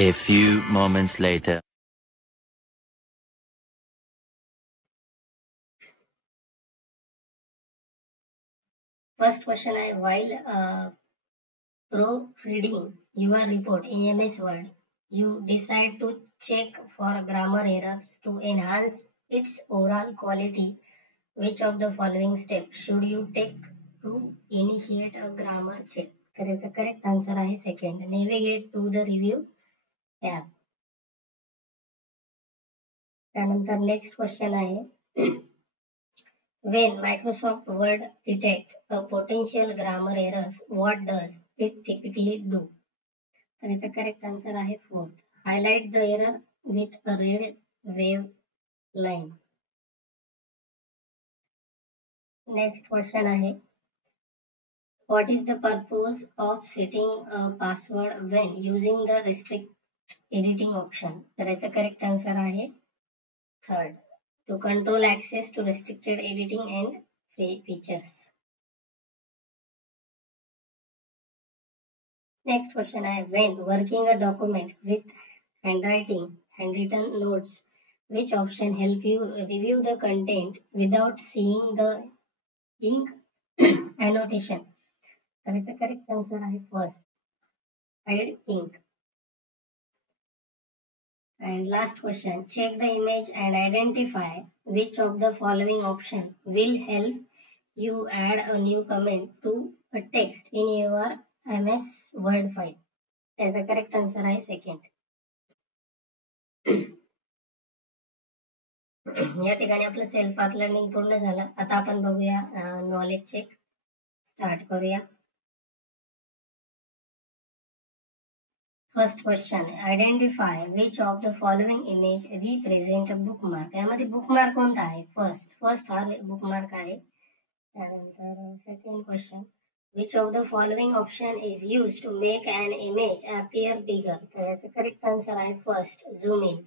A few moments later. First question I while proofreading your report in MS Word, you decide to check for grammar errors to enhance its overall quality. Which of the following steps should you take to initiate a grammar check? तर याचा correct answer आहे second, navigate to the review tab. त्यानंतर next question आहे when Microsoft Word detects a potential grammar errors, what does it typically do? तर याचा correct answer आहे fourth, highlight the error with a red wave line. Next question आहे what is the purpose of setting a password when using the restrict editing option? तर याचा correct answer आहे third, to control access to restricted editing and free features. Next question is when working a document with handwritten notes, which option help you review the content without seeing the ink annotation? तर याचा correct answer आहे first, hide ink. And last question, check the image and identify which of the following option will help you add a new comment to a text in your MS Word file. त्याचा correct answer आहे सेकंड. या ठिकाणी आपलं self path learning पूर्ण झालं. आता आपण बघूया नॉलेज चेक स्टार्ट करूया. First question, identify which of the following image represent bookmark. यामध्ये बुकमार्क कोणता आहे? फर्स्ट हा बुकमार्क आहे. त्यानंतर second question, which of the following option is used to make an image appear bigger? तर याचा करेक्ट आन्सर आहे first, zoom in.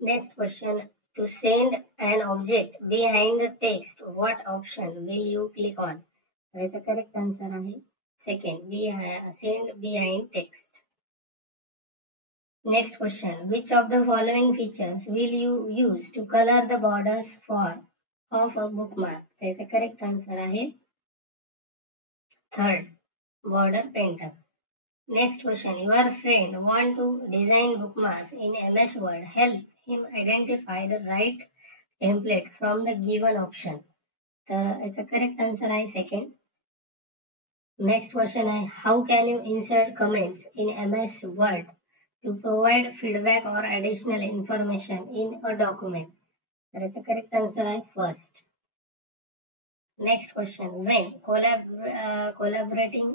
Next question, to send an object behind the text, what option will you click on? तर याचा correct answer आहे second, send behind text. Next question, which of the following features will you use to color the borders of a bookmark? तर याचा correct answer आहे third, border painter. Next question, your friend want to design bookmarks in MS Word. Help him identify the right template from the given option. तर याचा correct answer आहे second. Next question आहे how can you insert comments in MS Word to provide feedback or additional information in a document? तर याचा correct answer आहे first. Next question, when collaborating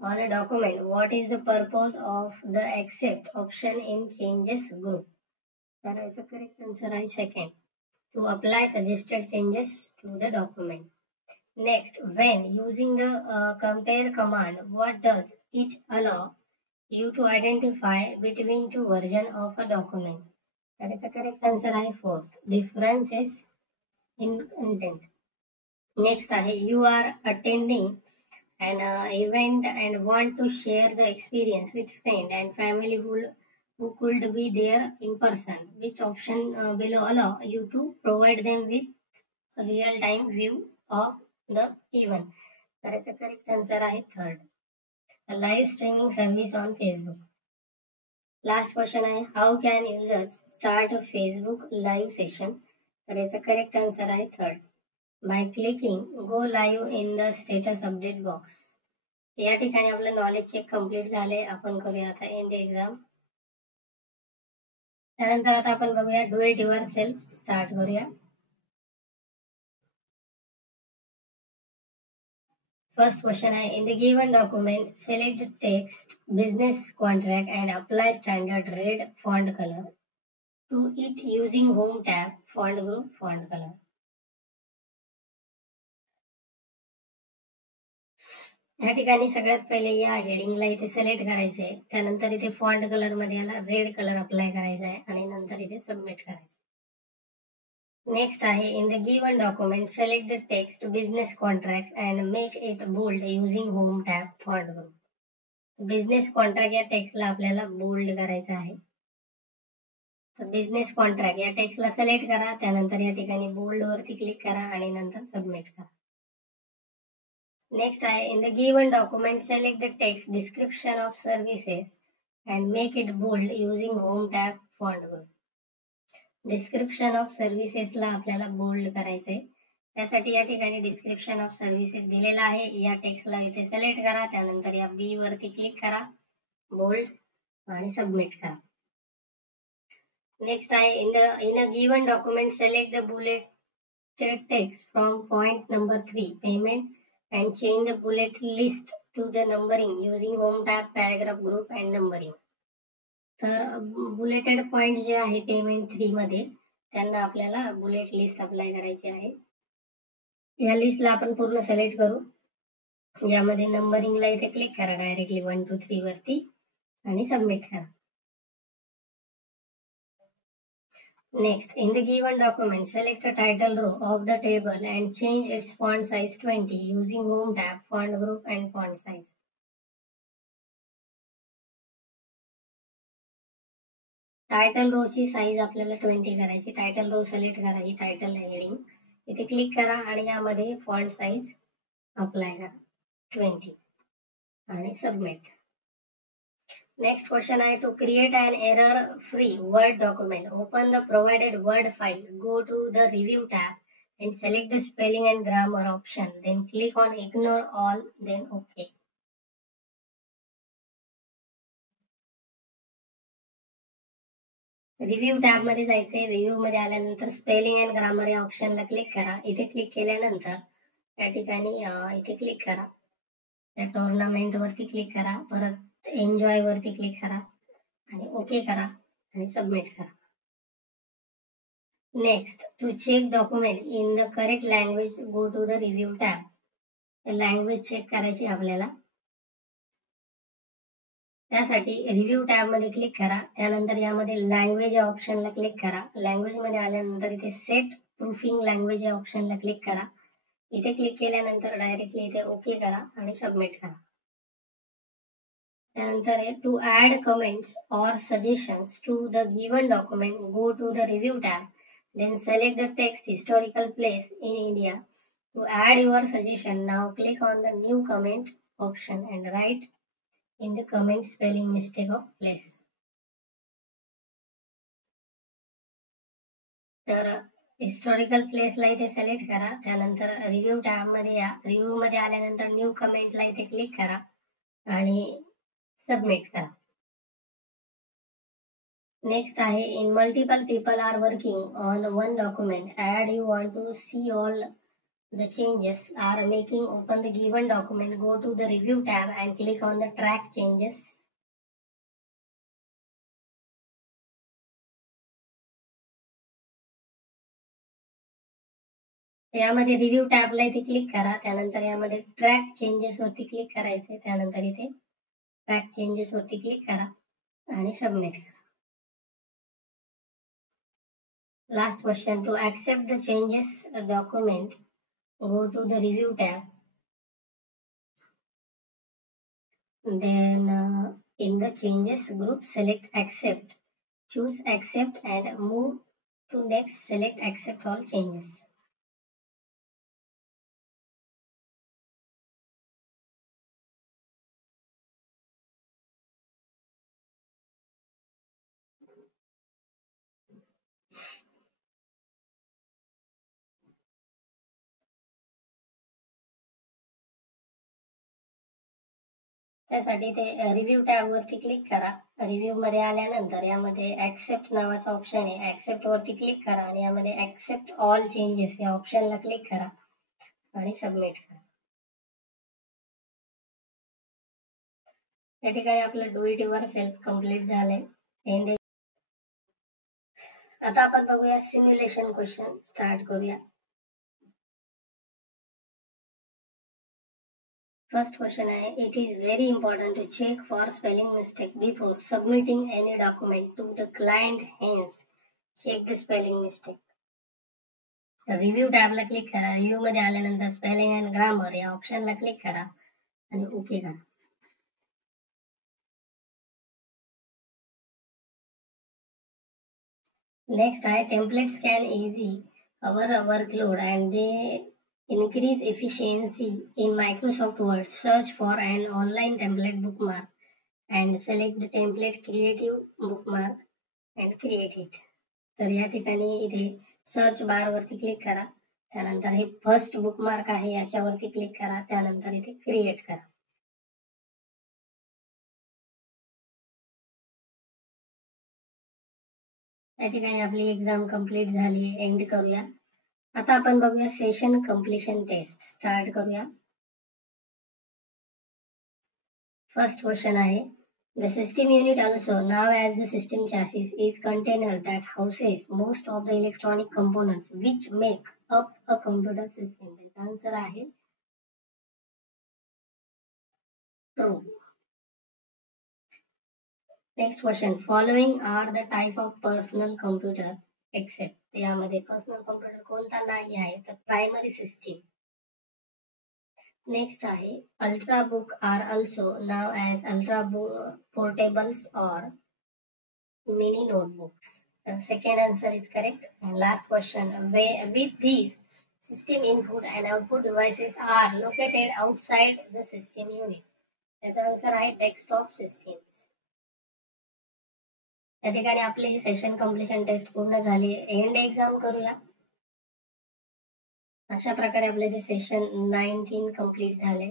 on a document, what is the purpose of the accept option in changes group? तर याचा correct answer आहे second, to apply suggested changes to the document. Next, when using the compare command, what does it allow you to identify between two versions of a document? तर याचा correct answer आहे fourth, differences in content. Next आहे you are attending an event and want to share the experience with friend and family who could be there in person. Which option below allow you to provide them with real time view of the event? तर याचा correct answer आहे third, live streaming service on Facebook. Last question आहे how can users start a Facebook live session? तर याचा correct answer आहे third, by clicking go live in the status update box. या ठिकाणी आपलं नॉलेज चेक कंप्लीट झाले. आपण करूया आता एंड एक्झाम. त्यानंतर आता आपण बघूया do it yourself start करूया. फर्स्ट क्वेश्चन आहे in the given document select text business contract and apply standard red font colour to it using home tab font group font colour. या ठिकाणी सगळ्यात पहिले या हेडिंगला इथे सिलेक्ट करायचे आहे. त्यानंतर इथे फॉन्ट कलर मध्ये याला रेड कलर अप्लाय करायचा आहे आणि नंतर इथे सबमिट करायचं. नेक्स्ट आहे in the given document select the text business contract and make it bold using home tab font group. Business contract या टेक्स्टला आपल्याला बोल्ड करायचं आहे. तर बिझनेस कॉन्ट्रॅक्ट या टेक्स्टला सिलेक्ट करा, त्यानंतर या ठिकाणी बोल्ड वरती क्लिक करा आणि नंतर सबमिट करा. नेक्स्ट आहे, in the given document select the text description of services and make it bold using home tab font group. Description of सर्व्हिसेसला आपल्याला बोल्ड करायचंय. त्यासाठी या ठिकाणी डिस्क्रिप्शन ऑफ सर्व्हिसेस दिलेला आहे, या टेक्स्टला इथे सिलेक्ट करा, त्यानंतर या बी वरती क्लिक करा, बोल्ड आणि सबमिट करा. नेक्स्ट आहे, in a given document select the bulleted text from point number 3 payment and change the bullet list to the numbering using home tab paragraph group and numbering. तर बुलेटेड पॉइंट जे आहे payment 3 मध्ये त्यांना आपल्याला bullet list apply करायची आहे. या लिस्टला आपण पूर्ण सिलेक्ट करू. यामध्ये नंबरिंगला इथे क्लिक करा डायरेक्टली 1 2 3 वरती आणि सबमिट करा. Next, in the given document select a title row of the table and change its font size 20 using home tab font group and font size. Title row ची साईज आपल्याला 20 करायची. टायटल रो सिलेक्ट करायची, title heading इथे click करा आणि यामध्ये font size apply करा 20 आणि सबमिट. नेक्स्ट क्वेश्चन आहे, to create an error free word document open the provided word file, go to the review tab and select the spelling and grammar option, then click on ignore all, then OK. Review tab मध्ये जायचंय. रिव्ह्यू मध्ये आल्यानंतर spelling and grammar या ऑप्शनला क्लिक करा. इथे क्लिक केल्यानंतर या ठिकाणी इथे क्लिक करा, त्या टोर्नामेंट वरती क्लिक करा, परत एन्जॉय वरती क्लिक करा आणि ओके करा आणि सबमिट करा. Next, to check document in the correct language go to the review tab. Language check करायची आपल्याला. त्यासाठी रिव्ह्यू टॅब मध्ये क्लिक करा, त्यानंतर यामध्ये लँग्वेज या ऑप्शनला क्लिक करा. लँग्वेज मध्ये आल्यानंतर इथे सेट प्रूफिंग लँग्वेज या ऑप्शनला क्लिक करा. इथे क्लिक केल्यानंतर डायरेक्टली इथे ओके करा आणि सबमिट करा. त्यानंतर आहे, to add comments or suggestions to the given document go to the review tab, then select the text historical place in India. To add your suggestion, now click on the new comment option and write in the comment spelling mistake of place. तर हिस्टॉरिकल प्लेसला इथे सिलेक्ट करा, त्यानंतर review tab मध्ये या. रिव्ह्यू मध्ये आल्यानंतर न्यू कमेंटला इथे क्लिक करा आणि सबमिट करा. नेक्स्ट आहे, in multiple people are working on one document and you want to see all the changes are making, open the given document, go to the review tab and click on the track changes. यामध्ये रिव्ह्यू टॅबला इथे click करा, त्यानंतर यामध्ये track changes वरती क्लिक करायचे, त्यानंतर इथे ट्रॅक चेंजेस वरती क्लिक करा आणि सबमिट करा. Last question, to accept the changes document go to the review tab, then in the changes group select accept, choose accept and move to next, select accept all changes. त्यासाठी ते review tab वरती क्लिक करा. Review मध्ये आल्यानंतर यामध्ये ऍक्सेप्ट नावाचा ऑप्शन आहे, ऍक्सेप्ट वरती क्लिक करा आणि यामध्ये ऍक्सेप्ट ऑल चेंजेस या ऑप्शनला क्लिक करा आणि सबमिट करा. या ठिकाणी आपलं do it your self complete झालंय. आता आपण बघूया सिम्युलेशन क्वेश्चन स्टार्ट करूया. First question है, it is very important to check for spelling mistake before submitting any document to the client, hence check the spelling mistake. Review टॅबला click करा. Review मध्ये आल्यानंतर स्पेलिंग अँड ग्रामर या ऑप्शनला क्लिक करा आणि ओके करा. नेक्स्ट आहे templates can easy our workload and they increase efficiency in Microsoft Word. Search for an online template bookmark and select the template creative bookmark and create it. तर या ठिकाणी इथे सर्च बार वरती क्लिक करा, त्यानंतर हे फर्स्ट बुकमार्क आहे याच्यावरती क्लिक करा, त्यानंतर इथे क्रिएट करा. या ठिकाणी आपली एक्झाम कंप्लीट झाली, एंड करूया. आता आपण बघूया सेशन कंप्लीशन टेस्ट. स्टार्ट करूया. फर्स्ट क्वेश्चन आहे the system unit, also known as the system chassis, is container that houses most of the electronic components which make up a computer system. The answer आहे true. Next question, following are the type of personal computer except. यामध्ये personal computer कोणता नाही आहे तर primary system. Next आहे ultrabook are also known as ultra portables or mini notebooks. Second answer is correct. Last question, with these system input and output devices are located outside the system unit. त्याचा आन्सर आहे desktop systems. या ठिकाणी आपले हे session completion test पूर्ण झाली. And exam करूया. अशा प्रकारे आपले जे सेशन 19 कंप्लीट झाले.